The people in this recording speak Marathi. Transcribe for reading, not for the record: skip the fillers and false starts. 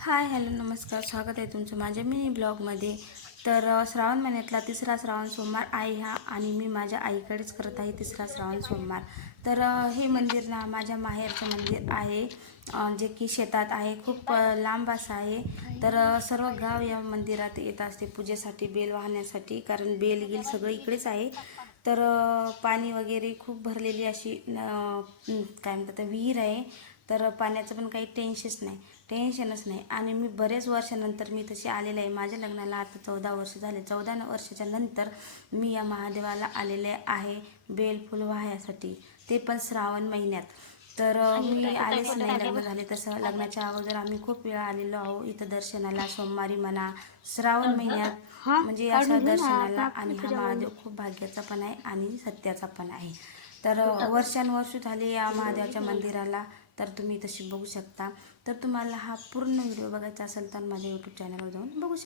हाय हॅलो नमस्कार, स्वागत आहे तुमचं माझ्या मिनी ब्लॉगमध्ये. तर श्रावण महिन्यातला तिसरा श्रावण सोमवार आहे हा, आणि मी माझ्या आईकडेच करत आहे तिसरा श्रावण सोमवार. तर हे मंदिर ना माझ्या माहेरचं मंदिर आहे, जे की शेतात आहे, खूप लांब असं आहे. तर सर्व गाव या मंदिरात येत असते पूजेसाठी, बेल वाहण्यासाठी, कारण बेल गिल सगळं इकडेच आहे. तर पाणी वगैरे खूप भरलेली अशी काय म्हणतात विहीर आहे. तर पाण्याचं पण काही टेन्शनच नाही. आणि मी बरेच वर्षानंतर मी तशी आलेले आहे. माझ्या लग्नाला आता 14 वर्ष झाले. 14 वर्षाच्या नंतर मी या महादेवाला आलेले आहे बेलफूल वाहयासाठी, ते पण श्रावण महिन्यात. तर मी आलेच नाही लग्न झाले तसं. लग्नाच्या अगोदर आम्ही खूप वेळा आलेलो आहो इथं दर्शनाला, सोमवारी म्हणा, श्रावण महिन्यात, म्हणजे असं दर्शनाला. आणि हा महादेव खूप भाग्याचा पण आहे आणि सत्याचा पण आहे. तर वर्षानुवर्ष झाले या महादेवाच्या मंदिराला. तर तुम्ही तशी बघू शकता. तर तुम्हाला हा पूर्ण व्हिडिओ बघायचा असेल तर माझ्या यूट्यूब चॅनलवर जाऊन बघू शकता.